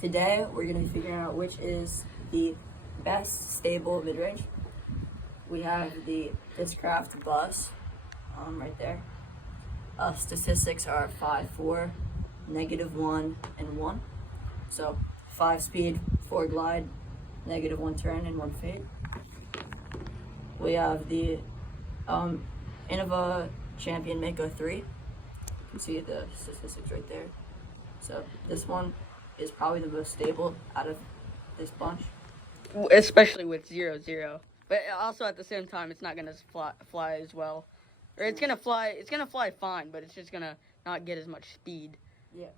Today we're going to be figuring out which is the best stable mid-range. We have the Buzzz Buzzz right there. Statistics are 5, 4, -1, and 1. So 5 speed, 4 glide, -1 turn, and 1 fade. We have the Innova Champion Mako3. You can see the statistics right there. So this one is probably the most stable out of this bunch. Especially with 0-0. But also at the same time, it's not gonna fly as well. Or it's gonna fly fine, but it's just gonna not get as much speed. Yeah.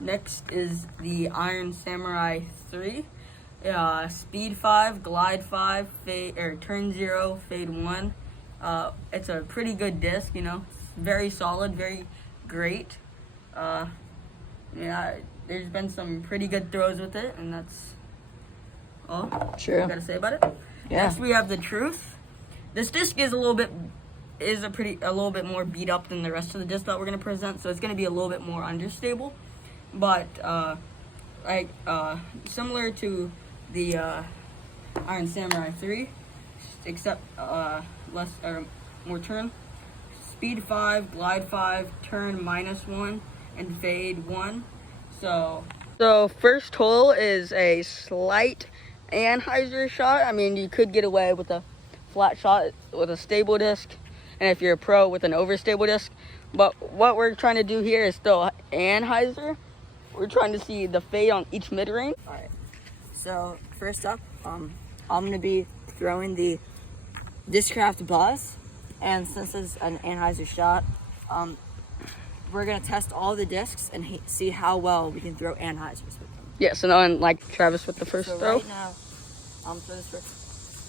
Next is the Iron Samurai 3. Speed 5, glide 5, turn 0, fade 1. It's a pretty good disc, you know. Very solid, very great. Yeah, there's been some pretty good throws with it, and that's all True. I gotta say about it. Yeah. Next we have the Truth. This disc is a little bit more beat up than the rest of the disc that we're gonna present, so it's gonna be a little bit more understable. But similar to the Iron Samurai 3, except less or more turn. Speed 5, glide 5, turn -1, and fade 1. So first hole is a slight anhyzer shot. I mean, you could get away with a flat shot with a stable disc, and if you're a pro with an overstable disc. But what we're trying to do here is still anhyzer. We're trying to see the fade on each mid-range. All right. So first up, I'm gonna be throwing the Discraft Buzzz, and since it's an anhyzer shot, we're gonna test all the discs and see how well we can throw anhyzers with them. Yeah. So now, like Travis with the first throw. Right now, for this first.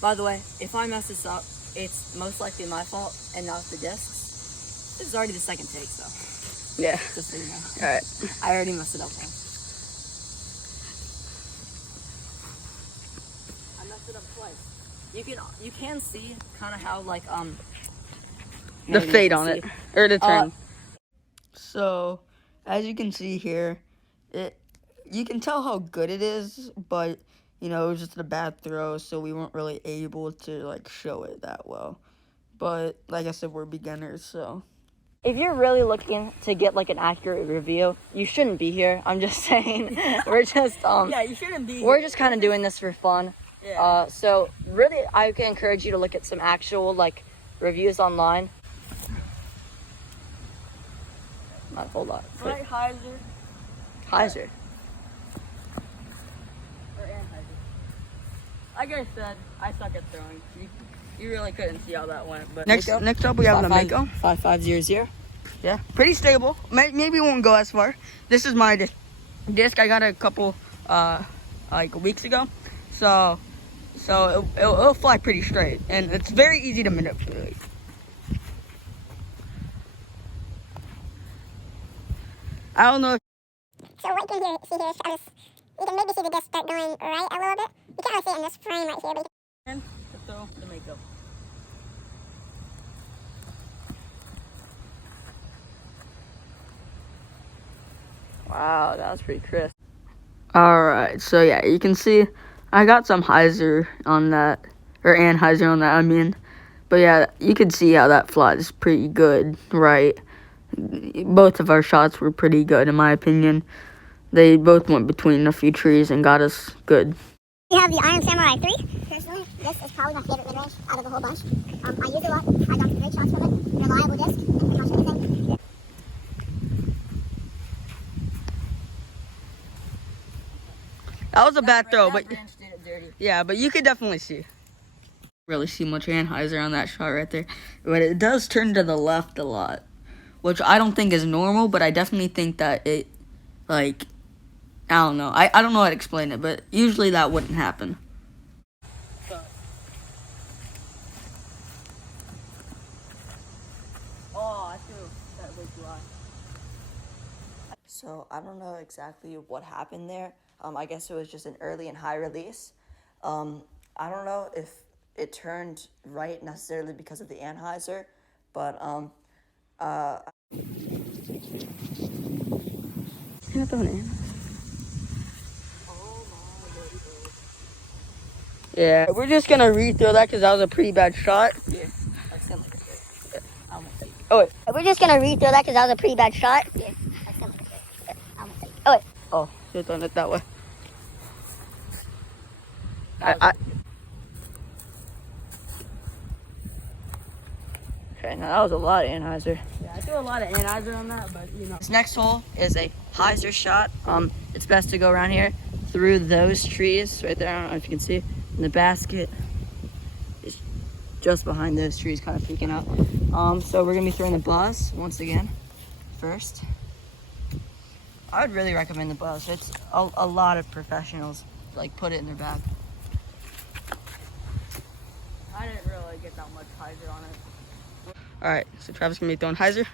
By the way, if I mess this up, it's most likely my fault and not the discs. This is already the second take, so. Yeah. Just so you know. All right. I already messed it up once. I messed it up twice. You can see kind of how like the fade on it, or the turn. So as you can see here, you can tell how good it is, but you know, it was just a bad throw, so we weren't really able to like show it that well. But like I said, we're beginners, so. If you're really looking to get like an accurate review, you shouldn't be here. I'm just saying. We're just yeah, you shouldn't be. We're just kind of doing this for fun. Yeah. So really, I can encourage you to look at some actual like reviews online. Not a whole lot. Right, hyzer. Hyzer. Or anhyzer. Like I said, I suck at throwing. You really couldn't see how that went. But next up we have the Mako 5500. Yeah, pretty stable. Maybe it won't go as far. This is my disc. I got it a couple like weeks ago, so it'll fly pretty straight, and it's very easy to manipulate. I don't know. So what you can see here is Travis. You can maybe see the disc start going right a little bit. You can't really see it in this frame right here, but And to throw the Mako. Wow, that was pretty crisp. Alright, so yeah, you can see I got some hyzer on that, or anhyzer on that, I mean. But yeah, you can see how that flies pretty good, right? Both of our shots were pretty good, in my opinion. They both went between a few trees and got us good. you have the Iron Samurai 3. Personally, this is probably my favorite mid-range out of the whole bunch. I use it a lot. I got some great shots from it. Reliable disc, and pretty much anything. That was a bad throw, but yeah, but you could definitely see. Really see much anhyzer on that shot right there, but it does turn to the left a lot, which I don't think is normal, but I definitely think that it, like, I don't know. I don't know how to explain it, but usually that wouldn't happen. So I don't know exactly what happened there. I guess it was just an early and high release. I don't know if it turned right necessarily because of the anhyzer, but You're not throwing it. Yeah, we're just gonna rethrow that because that was a pretty bad shot. Yeah, that's him like a bit. Oh wait. We're just gonna rethrow that because that was a pretty bad shot. Yeah, that's him like a bit. Oh wait. Oh, should have done it that way. Okay, now that was a lot of anhyzer. Yeah, I threw a lot of anhyzer on that, but you know. This next hole is a hyzer shot. It's best to go around here through those trees right there. I don't know if you can see. And the basket is just behind those trees, kind of peeking out. So we're gonna be throwing the Buzzz once again first. I would really recommend the Buzzz. It's a lot of professionals like put it in their bag. I didn't really get that much hyzer on it. All right, so Travis gonna be throwing hyzer.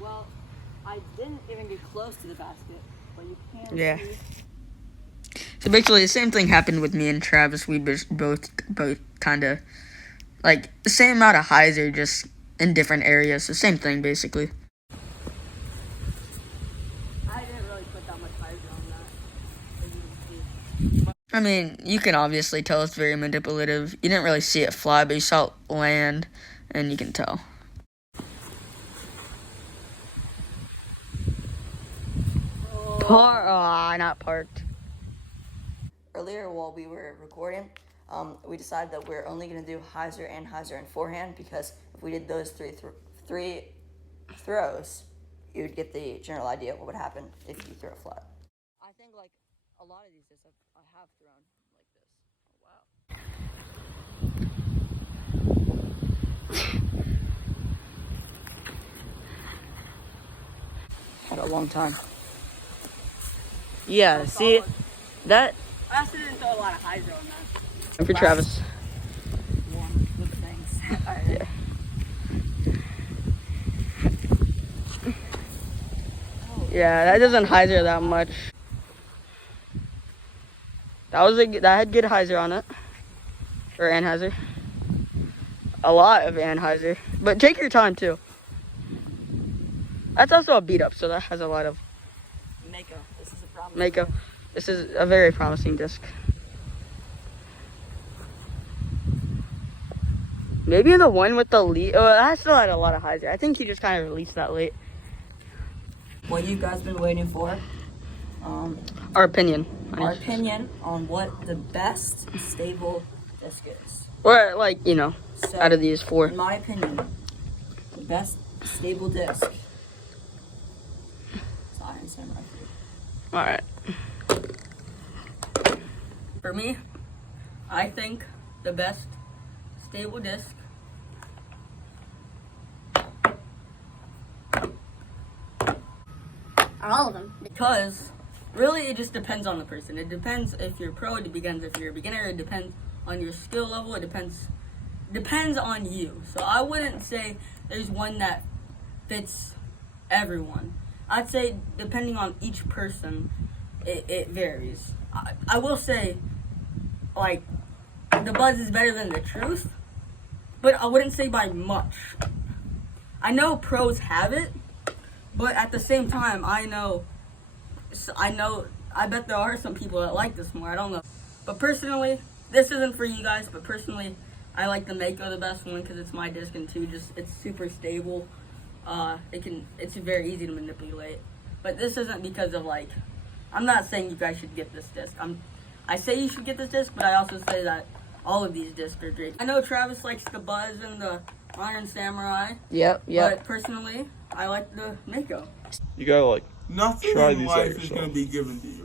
Well, I didn't even get close to the basket, but you can Yeah. see. So basically, the same thing happened with me and Travis. We both kind of like the same amount of hyzer, just in different areas. The same thing, basically. I didn't really put that much hyzer on that, as you can see. I mean, you can obviously tell it's very manipulative. You didn't really see it fly, but you saw it land, and you can tell. Not parked. Earlier, while we were recording, we decided that we're only going to do hyzer and hyzer and forehand, because if we did those three throws, you would get the general idea of what would happen if you throw flat. I think like a lot of these discs I have thrown like this. Oh, wow. Had a long time. Yeah, see that. I also didn't throw a lot of hyzer on that. And for Travis. One with things. Alright. Yeah. Yeah, that doesn't hyzer that much. That had good hyzer on it. Or anhyzer. A lot of anhyzer. But take your time too. That's also a beat up, so that has a lot of Mako. This is a problem. Mako. This is a very promising disc. Maybe the one with the lead. Oh, that still had a lot of hyzer. I think he just kind of released that late. What you guys been waiting for? Our opinion. Our opinion on what the best stable disc is. Or like, you know, So, out of these four. in my opinion, the best stable disc is Iron Samurai 3. Alright. For me, I think the best stable disc Are all of them? because really it just depends on the person. It depends if you're pro, it depends if you're a beginner, it depends on your skill level, it depends on you. So I wouldn't say there's one that fits everyone. I'd say depending on each person, it varies. I will say, like, the Buzzz is better than the Truth, but I wouldn't say by much. I know pros have it, but at the same time, I bet there are some people that like this more. I don't know. But personally, this isn't for you guys, but personally, I like the Mako the best one because it's my disc, and two, just it's super stable. It's very easy to manipulate. But this isn't because of like, I'm not saying you guys should get this disc. I say you should get this disc, but I also say that all of these discs are great. I know Travis likes the Buzzz and the Iron Samurai. Yep. But personally, I like the Mako. You gotta like Nothing Try in these life out is yourself. going to be given to you.